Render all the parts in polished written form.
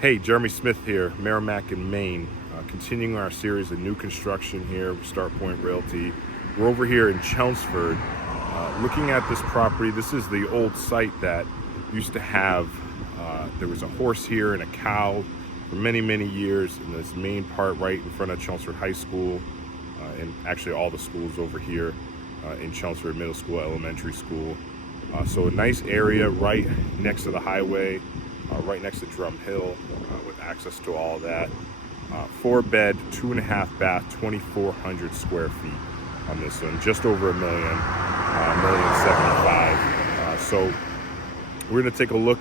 Hey, Jeremy Smith here, Merrimack in Maine. Continuing our series of new construction here with Start Point Realty. We're over here in Chelmsford, looking at this property. This is the old site that used to have, there was a horse here and a cow for many, many years in this main part right in front of Chelmsford High School, and actually all the schools over here in Chelmsford Middle School, Elementary School. So a nice area right next to the highway. Right next to Drum Hill, with access to all of that. 4-bed, 2.5 bath, 2,400 square feet on this one, just over $1 million, $1,075,000. So we're gonna take a look.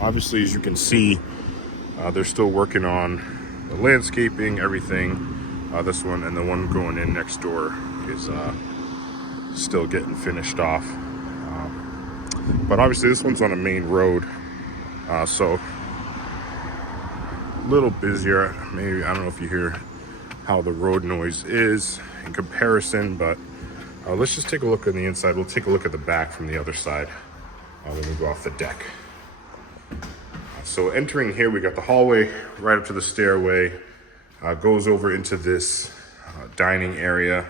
Obviously, as you can see, they're still working on the landscaping, everything. This one and the one going in next door is still getting finished off. But obviously, this one's on a main road. So a little busier. Maybe, I don't know if you hear how the road noise is in comparison, but let's just take a look on the inside. We'll take a look at the back from the other side when we go off the deck. So entering here, we got the hallway right up to the stairway, goes over into this dining area.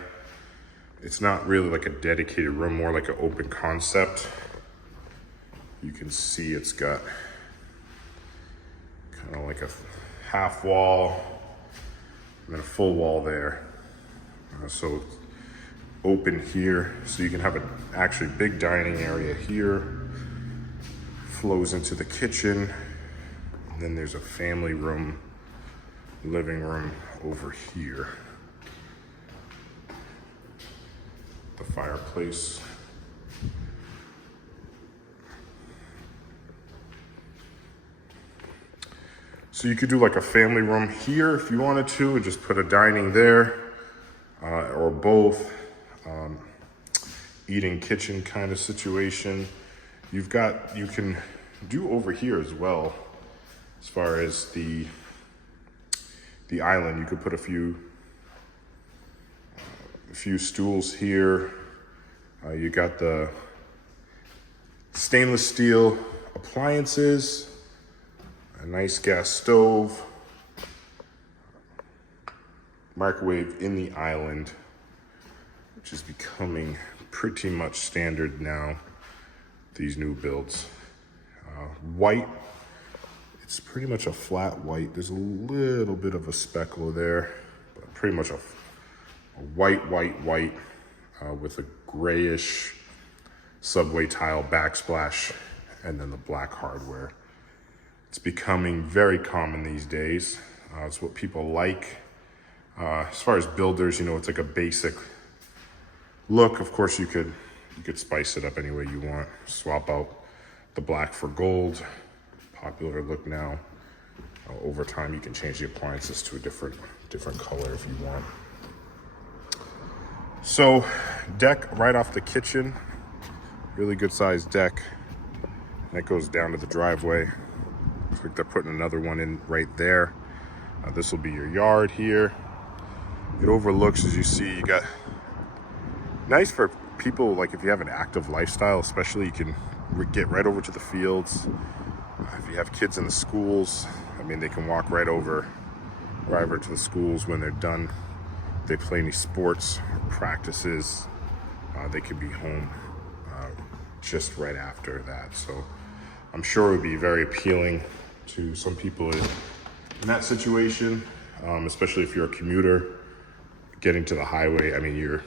It's not really like a dedicated room, more like an open concept. You can see it's got kind of like a half wall and then a full wall there. So it's open here, so you can have an actually big dining area here. Flows into the kitchen, and then there's a family room, living room over here. The fireplace. So you could do like a family room here if you wanted to, and just put a dining there, or both, eating kitchen kind of situation. You can do over here as well. As far as the island, you could put a few stools here. You got the stainless steel appliances. A nice gas stove, microwave in the island, which is becoming pretty much standard now, these new builds. White, it's pretty much a flat white. There's a little bit of a speckle there, but pretty much a white with a grayish subway tile backsplash, and then the black hardware. It's becoming very common these days. It's what people like. As far as builders, it's like a basic look. Of course, you could spice it up any way you want. Swap out the black for gold. Popular look now. Over time, you can change the appliances to a different color if you want. So, deck right off the kitchen. Really good sized deck. And it goes down to the driveway. Looks like they're putting another one in right there. This will be your yard here. It overlooks, as you see, you got nice for people, like if you have an active lifestyle, especially, you can get right over to the fields. If you have kids in the schools, they can walk right over to the schools when they're done. If they play any sports or practices, they could be home just right after that. So I'm sure it would be very appealing to some people in that situation, especially if you're a commuter getting to the highway. You're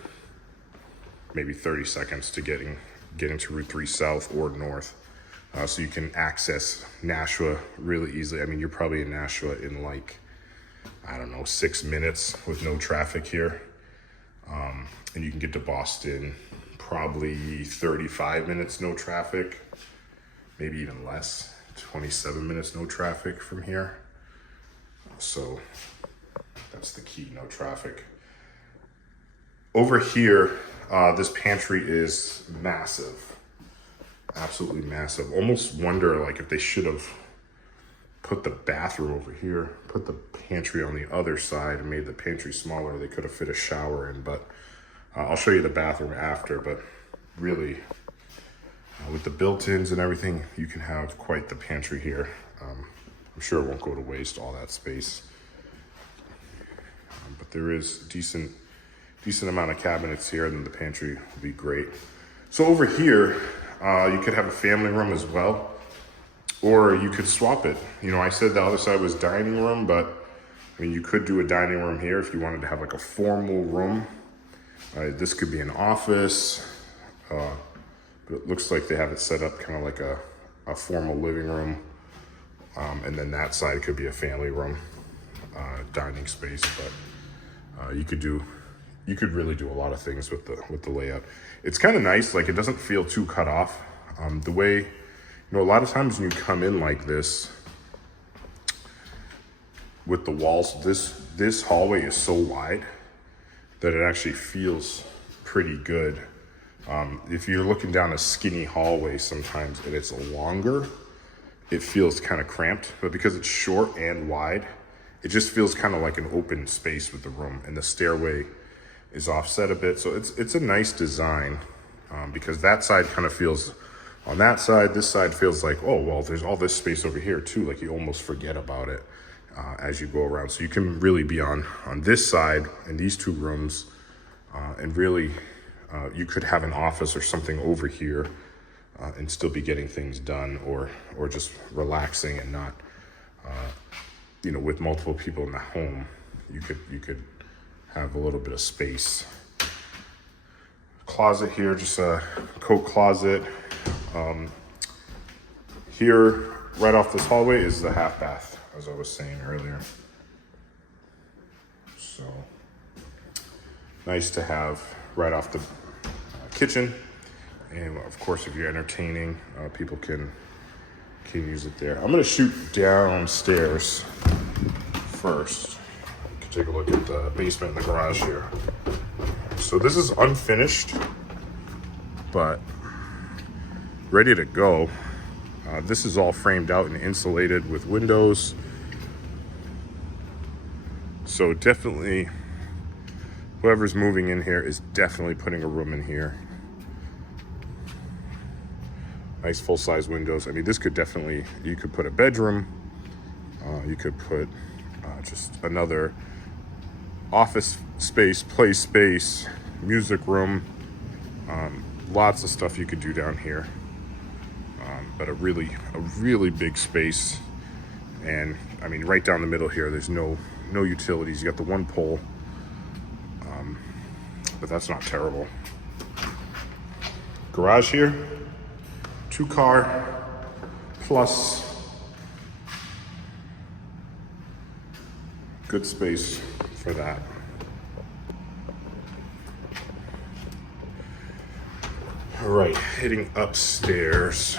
maybe 30 seconds to getting to Route 3 South or North, so you can access Nashua really easily. You're probably in Nashua in 6 minutes with no traffic here, and you can get to Boston probably 35 minutes, no traffic, maybe even less. 27 minutes, no traffic from here. So that's the key, no traffic. Over here, this pantry is massive, absolutely massive. Almost wonder if they should have put the bathroom over here, put the pantry on the other side and made the pantry smaller. They could have fit a shower in, but I'll show you the bathroom after. But really, with the built-ins and everything, you can have quite the pantry here. I'm sure it won't go to waste, all that space. But there is decent amount of cabinets here, and then the pantry will be great. So over here, you could have a family room as well, or you could swap it. You know, I said the other side was dining room, but I mean, you could do a dining room here if you wanted to have like a formal room. This could be an office, but it looks like they have it set up kind of like a formal living room. And then that side could be a family room, dining space, but you could really do a lot of things with the layout. It's kind of nice, like it doesn't feel too cut off. The way, you know, a lot of times when you come in like this with the walls, this hallway is so wide that it actually feels pretty good. If you're looking down a skinny hallway sometimes and it's longer, it feels kind of cramped, but because it's short and wide, it just feels kind of like an open space with the room, and the stairway is offset a bit. So it's a nice design, because that side kind of feels on that side, this side feels like, oh, well, there's all this space over here too. Like you almost forget about it as you go around. So you can really be on this side in these two rooms, and really you could have an office or something over here and still be getting things done, or just relaxing and not, you know, with multiple people in the home, you could have a little bit of space. Closet here, just a coat closet. Here, right off this hallway, is the half bath, as I was saying earlier. So nice to have right off the kitchen. And of course, if you're entertaining, people can use it there. I'm gonna shoot downstairs first. You can take a look at the basement and the garage here. So this is unfinished, but ready to go. This is all framed out and insulated with windows. So definitely, whoever's moving in here is definitely putting a room in here. Nice full-size windows. I mean, this could definitely, you could put a bedroom. You could put just another office space, play space, music room. Lots of stuff you could do down here. But a really big space. And I mean, right down the middle here, there's no utilities. You got the one pole, but that's not terrible. Garage here. 2-car plus good space for that. All right, heading upstairs.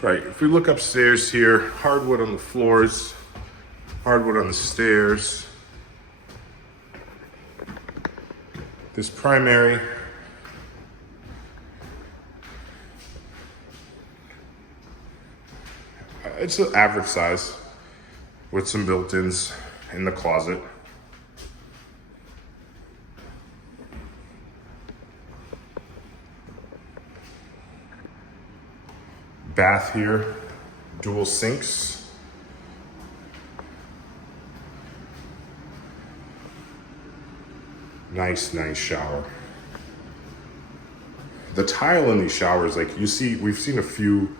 Right, if we look upstairs here, hardwood on the floors, hardwood on the stairs. This primary, it's an average size with some built-ins in the closet. Bath here, dual sinks. Nice shower. The tile in these showers, like you see, we've seen a few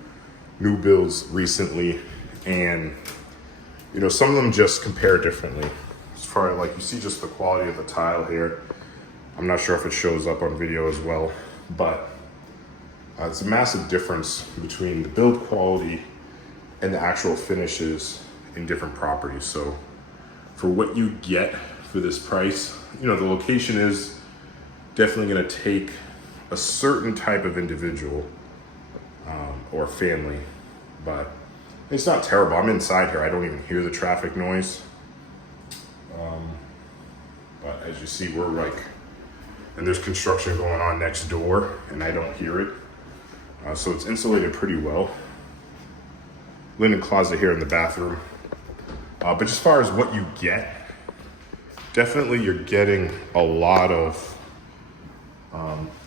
new builds recently, and you know, some of them just compare differently. As far as like, you see just the quality of the tile here. I'm not sure if it shows up on video as well, but it's a massive difference between the build quality and the actual finishes in different properties. So for what you get for this price, you know, the location is definitely going to take a certain type of individual or family, but it's not terrible. I'm inside here. I don't even hear the traffic noise. But as you see, we're like, and there's construction going on next door and I don't hear it. So it's insulated pretty well. Linen closet here in the bathroom. But as far as what you get, definitely you're getting a lot of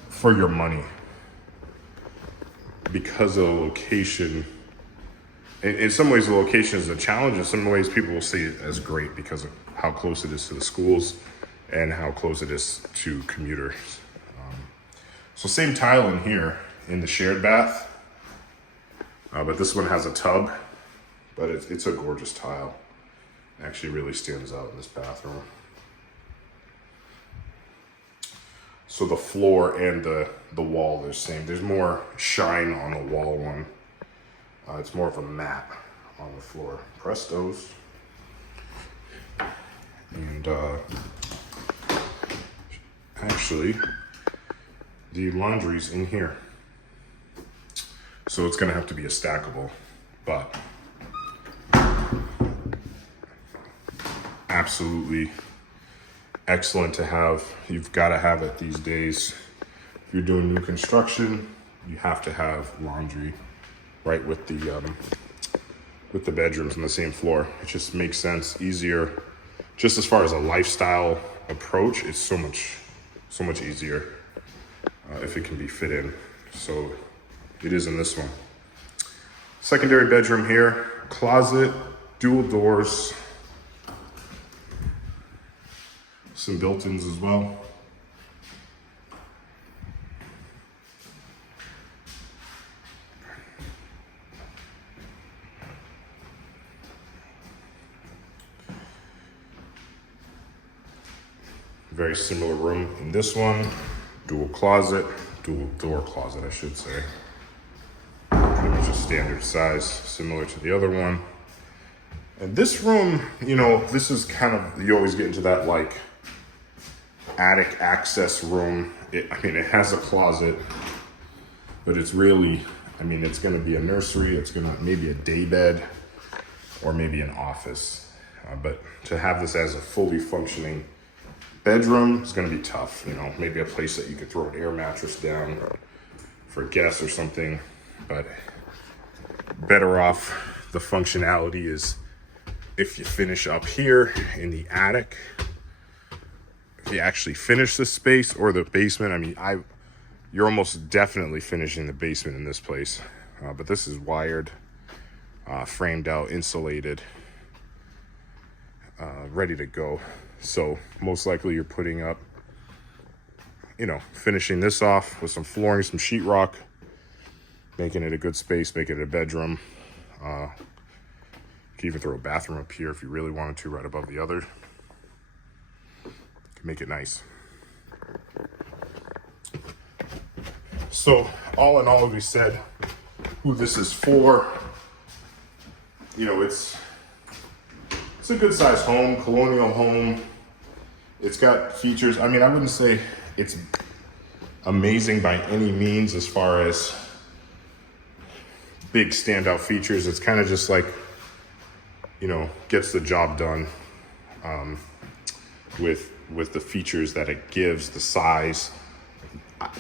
for your money because of the location. In some ways, the location is a challenge. In some ways, people will see it as great because of how close it is to the schools and how close it is to commuters. So same tile in here in the shared bath, but this one has a tub, but it's a gorgeous tile. It actually really stands out in this bathroom. So the floor and the wall are the same. There's more shine on the wall one. It's more of a matte on the floor. Prestos. And actually, the laundry's in here. So it's gonna have to be a stackable, but absolutely excellent to have. You've got to have it these days. If you're doing new construction, you have to have laundry right with the bedrooms on the same floor. It just makes sense, easier. Just as far as a lifestyle approach, it's so much easier if it can be fit in. So it is in this one. Secondary bedroom here, closet, dual doors, some built-ins as well. Very similar room in this one. Dual closet, dual door closet, I should say. Pretty much a standard size, similar to the other one. And this room, you know, this is kind of, you always get into that like attic access room. It has a closet, but it's really, it's gonna be a nursery, it's gonna maybe a day bed, or maybe an office. But to have this as a fully functioning bedroom is gonna be tough. You know, maybe a place that you could throw an air mattress down for guests or something, but better off the functionality is if you finish up here in the attic, if you actually finish this space or the basement. You're almost definitely finishing the basement in this place, but this is wired, framed out, insulated, ready to go. So most likely you're putting up, finishing this off with some flooring, some sheetrock, making it a good space, making it a bedroom. You can even throw a bathroom up here if you really wanted to, right above the other. Make it nice. So all in all, we said who this is for. It's a good sized home, colonial home. It's got features. I wouldn't say it's amazing by any means as far as big standout features. It's kind of just like, gets the job done with the features that it gives, the size.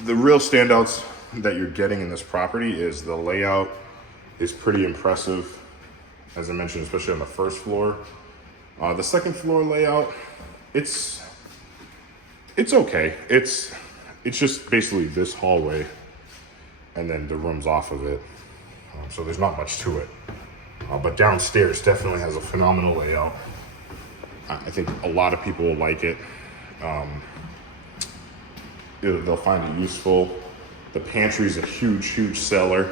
The real standouts that you're getting in this property is the layout is pretty impressive, as I mentioned, especially on the first floor. The second floor layout, it's okay. It's just basically this hallway and then the rooms off of it. So there's not much to it. But downstairs definitely has a phenomenal layout. I think a lot of people will like it. They'll find it useful. The pantry is a huge seller.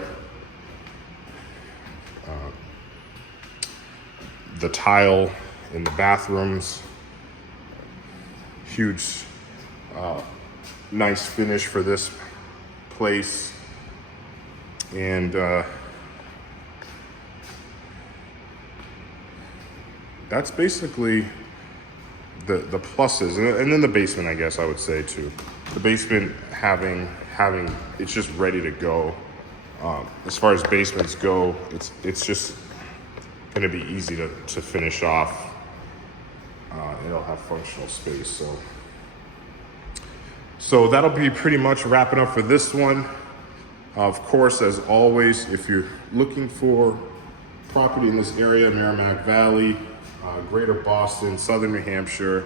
The tile in the bathrooms, huge, nice finish for this place. And that's basically the pluses, and then the basement, I guess I would say too. The basement having it's just ready to go. As far as basements go, it's just going to be easy to finish off. It'll have functional space. So that'll be pretty much wrapping up for this one. Of course, as always, if you're looking for property in this area, Merrimack Valley, Greater Boston, Southern New Hampshire.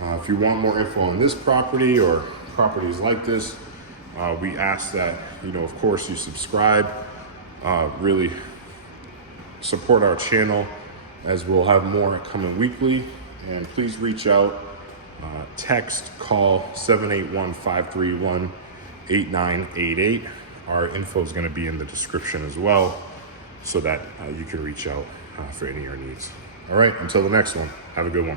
If you want more info on this property or properties like this, we ask that, of course, you subscribe, really support our channel, as we'll have more coming weekly. And please reach out, text, call 781-531-8988. Our info is going to be in the description as well, so that you can reach out for any of your needs. All right, until the next one, have a good one.